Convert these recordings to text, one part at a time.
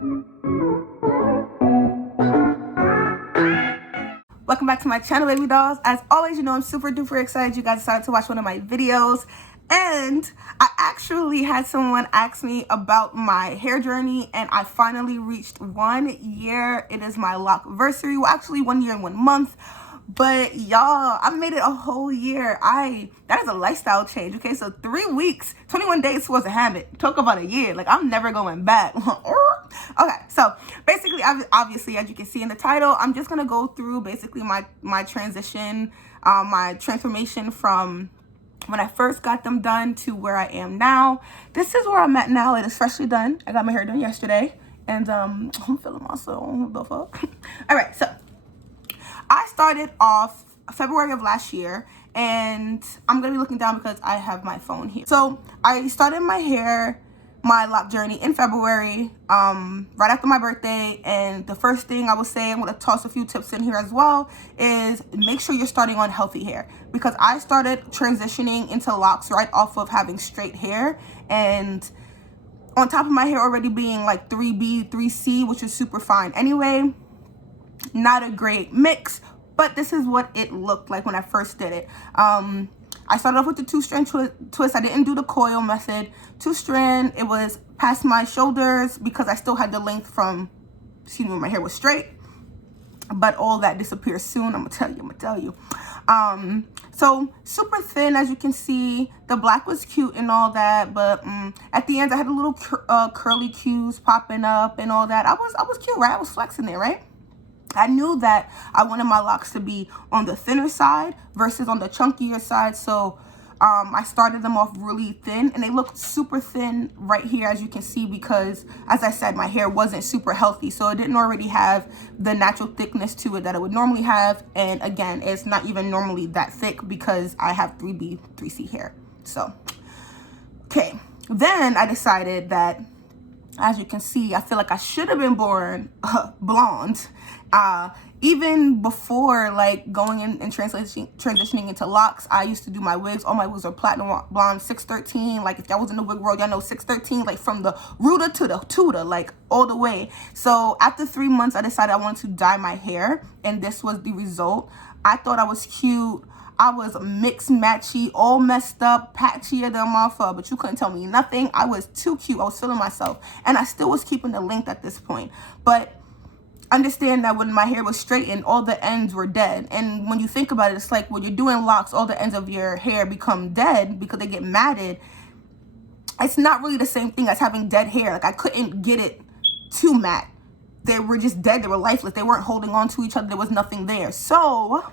Welcome back to my channel, baby dolls. As always, you know I'm super duper excited you guys decided to watch one of my videos. And I actually had someone ask me about my hair journey, and I finally reached 1 year. It is my LOCversary. Well, actually 1 year and 1 month. But y'all, I made it a whole year. That is a lifestyle change. Okay, so 3 weeks, 21 days was a habit. Talk about a year. Like, I'm never going back. Okay, so basically, obviously, as you can see in the title, I'm just gonna go through basically my transition, my transformation from when I first got them done to where I am now. This is where I'm at now. It is freshly done. I got my hair done yesterday, and I'm feeling myself. What the fuck? All right, so I started off February of last year, and I'm gonna be looking down because I have my phone here. So I started my LOC journey in February, right after my birthday. And the first thing I would say, I'm gonna toss a few tips in here as well, is make sure you're starting on healthy hair, because I started transitioning into LOCs right off of having straight hair, and on top of my hair already being like 3B, 3C, which is super fine anyway. Not a great mix, but this is what it looked like when I first did it. I started off with the 2-strand twist. I didn't do the coil method. 2-strand, it was past my shoulders because I still had the length from, when my hair was straight. But all that disappears soon. I'm gonna tell you. So super thin, as you can see. The black was cute and all that, but at the end I had a little curly cues popping up and all that. I was cute, right? I was flexing there, right? I knew that I wanted my LOCs to be on the thinner side versus on the chunkier side. So I started them off really thin, and they looked super thin right here, as you can see, because as I said, my hair wasn't super healthy. So it didn't already have the natural thickness to it that it would normally have. And again, it's not even normally that thick because I have 3B, 3C hair. So, okay. Then I decided that, as you can see, I feel like I should have been born blonde. Even before like going in and transitioning into LOCs, I used to do my wigs. All my wigs are platinum blonde 613. Like, if y'all was in the wig world, y'all know 613, like from the rooter to the tutor, like all the way. So after 3 months, I decided I wanted to dye my hair, and this was the result. I thought I was cute. I was mixed matchy, all messed up, patchier than motherfucker, but you couldn't tell me nothing. I was too cute. I was feeling myself, and I still was keeping the length at this point. But understand that when my hair was straightened, all the ends were dead. And when you think about it, it's like when you're doing LOCs, all the ends of your hair become dead because they get matted. It's not really the same thing as having dead hair. Like, I couldn't get it to matte. They were just dead. They were lifeless. They weren't holding on to each other. There was nothing there. So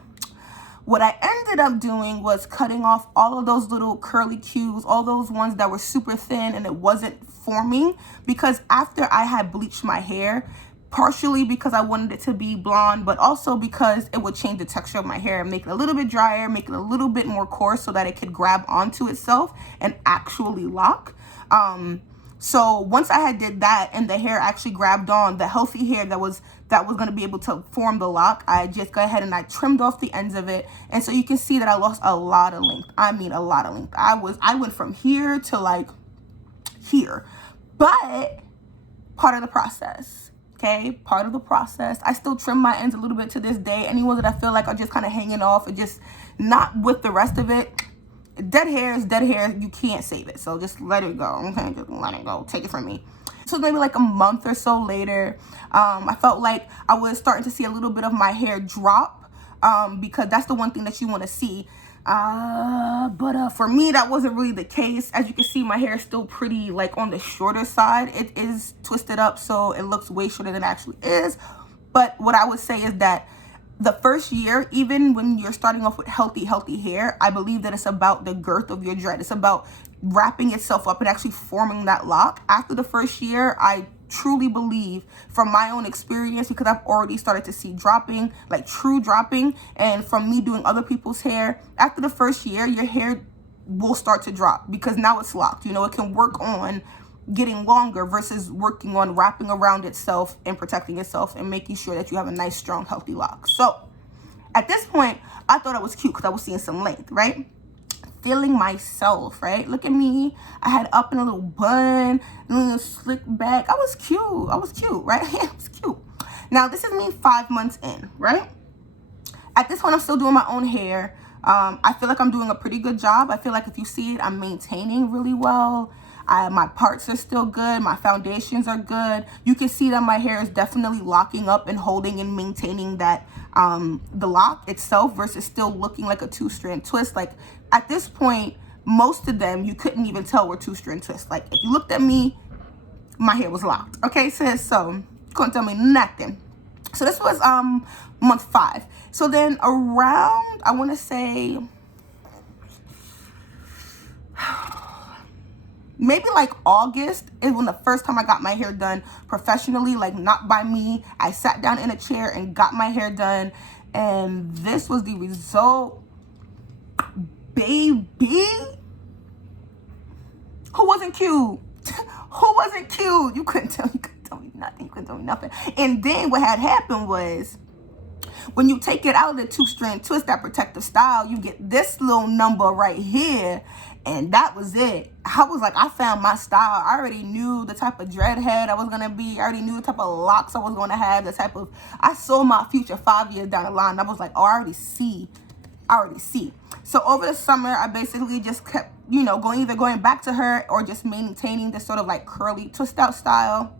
what I ended up doing was cutting off all of those little curly cues, all those ones that were super thin and it wasn't forming, because after I had bleached my hair, partially because I wanted it to be blonde, but also because it would change the texture of my hair and make it a little bit drier, make it a little bit more coarse so that it could grab onto itself and actually lock. So once I had did that and the hair actually grabbed on, the healthy hair that was going to be able to form the LOC, I just go ahead and I trimmed off the ends of it. And so you can see that I lost a lot of length. I mean, a lot of length. I went from here to like here, but part of the process. Okay, part of the process. I still trim my ends a little bit to this day. Any ones that I feel like are just kind of hanging off and just not with the rest of it. Dead hair is dead hair. You can't save it. So just let it go. Okay, just let it go. Take it from me. So maybe like a month or so later, I felt like I was starting to see a little bit of my hair drop, because that's the one thing that you want to see. But for me, that wasn't really the case. As you can see, my hair is still pretty like on the shorter side. It is twisted up, so it looks way shorter than it actually is. But what I would say is that the first year, even when you're starting off with healthy hair, I believe that it's about the girth of your dread. It's about wrapping itself up and actually forming that LOC. After the first year, I truly believe, from my own experience, because I've already started to see dropping, like true dropping, and from me doing other people's hair, after the first year, your hair will start to drop because now it's locked. You know, it can work on getting longer versus working on wrapping around itself and protecting itself and making sure that you have a nice, strong, healthy LOC. So at this point, I thought I was cute because I was seeing some length, right? feeling myself, right? Look at me. I had up in a little bun, a little slick back. I was cute, right? I was cute. Now, this is me 5 months in, right? At this point, I'm still doing my own hair. I feel like I'm doing a pretty good job. I feel like if you see it, I'm maintaining really well. My parts are still good. My foundations are good. You can see that my hair is definitely locking up and holding and maintaining that the lock itself versus still looking like a 2-strand twist. Like at this point, most of them you couldn't even tell were 2-strand twists. Like if you looked at me, my hair was locked. Okay, sis, so you couldn't tell me nothing. So this was month 5. So then around, I want to say maybe like August is when the first time I got my hair done professionally, like not by me. I sat down in a chair and got my hair done, and this was the result. Baby, who wasn't cute? Who wasn't cute? You couldn't tell me nothing. You couldn't tell me nothing. And then what had happened was, when you take it out of the 2-strand twist, that protective style, you get this little number right here. And that was it. I was like, I found my style. I already knew the type of dread head I was going to be. I already knew the type of locks I was going to have. I saw my future 5 years down the line. I was like, oh, I already see. So over the summer, I basically just kept, going back to her or just maintaining this sort of like curly twist out style.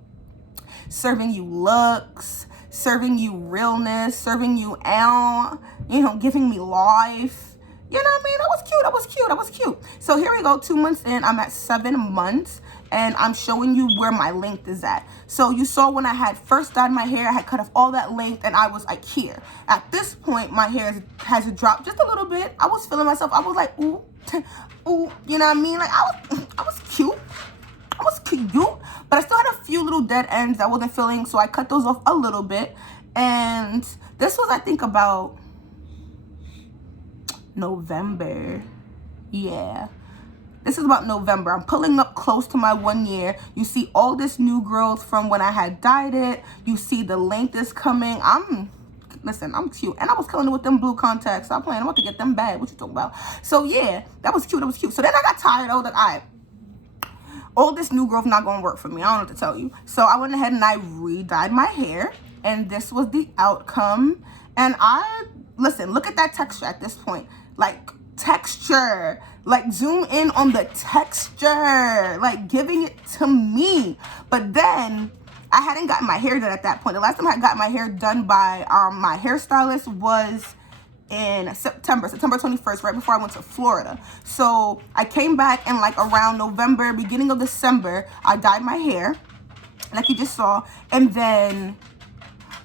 Serving you looks, serving you realness, serving you giving me life. You know what I mean? I was cute. So here we go, 2 months in, I'm at 7 months, and I'm showing you where my length is at. So you saw when I had first dyed my hair, I had cut off all that length, and I was like here. At this point, my hair has dropped just a little bit. I was feeling myself. I was like, ooh, ooh, you know what I mean? Like I was cute. But I still had a few little dead ends I wasn't feeling, so I cut those off a little bit. And this was, I think, about November. Yeah, this is about November. I'm pulling up close to my 1 year. You see all this new growth from when I had dyed it. You see the length is coming. Listen, I'm cute. And I was killing it with them blue contacts. Stop playing. I'm about to get them bad. What you talking about? So yeah, that was cute. So then I got tired. I was like, all right, all this new growth not gonna work for me. I don't know what to tell you. So I went ahead and I re-dyed my hair, and this was the outcome. And listen, look at that texture at this point. Like texture, like zoom in on the texture, like giving it to me. But then I hadn't gotten my hair done at that point. The last time I got my hair done by my hairstylist was in September 21st, right before I went to Florida. So I came back and like around November, beginning of December, I dyed my hair like you just saw, and then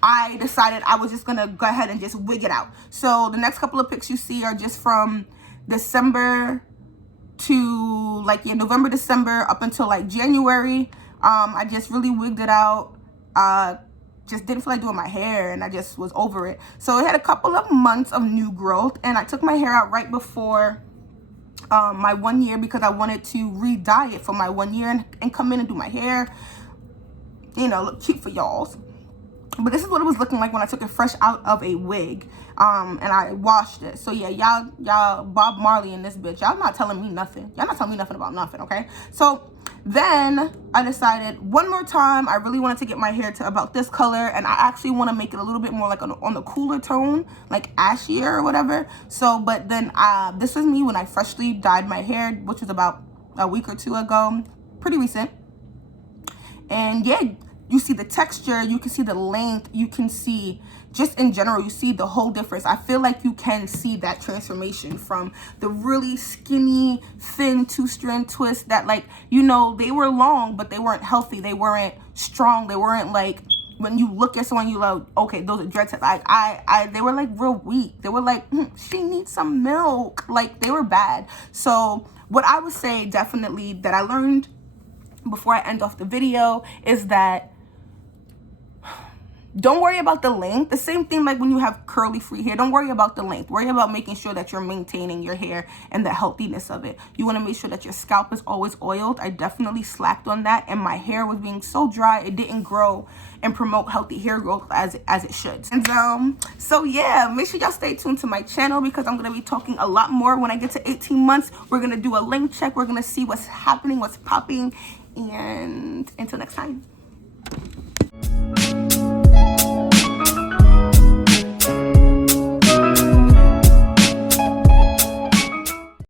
I decided I was just gonna go ahead and just wig it out. So the next couple of pics you see are just from December to like November, December up until like January. I just really wigged it out. Just didn't feel like doing my hair, and I just was over it. So it had a couple of months of new growth, and I took my hair out right before my 1 year because I wanted to re-dye it for my 1 year and come in and do my hair, look cute for y'all. But this is what it was looking like when I took it fresh out of a wig, and I washed it. So yeah, y'all Bob Marley in this bitch. Y'all not telling me nothing. Y'all not telling me nothing about nothing, okay? So then I decided one more time, I really wanted to get my hair to about this color, and I actually want to make it a little bit more like on the cooler tone, like ashier or whatever. So, but then this was me when I freshly dyed my hair, which was about a week or two ago, pretty recent. And yeah, you see the texture, you can see the length, you can see just in general, you see the whole difference. I feel like you can see that transformation from the really skinny, thin 2-strand twist that, like, they were long, but they weren't healthy. They weren't strong. They weren't like, when you look at someone, you like, okay, those are dreads. Like, they were like real weak. They were like, she needs some milk. Like, they were bad. So what I would say definitely that I learned before I end off the video is that don't worry about the length. The same thing like when you have curly free hair. Don't worry about the length. Worry about making sure that you're maintaining your hair and the healthiness of it. You want to make sure that your scalp is always oiled. I definitely slacked on that, and my hair was being so dry it didn't grow and promote healthy hair growth as it should. And so yeah, make sure y'all stay tuned to my channel, because I'm gonna be talking a lot more when I get to 18 months. We're gonna do a length check. We're gonna see what's happening, what's popping, and until next time.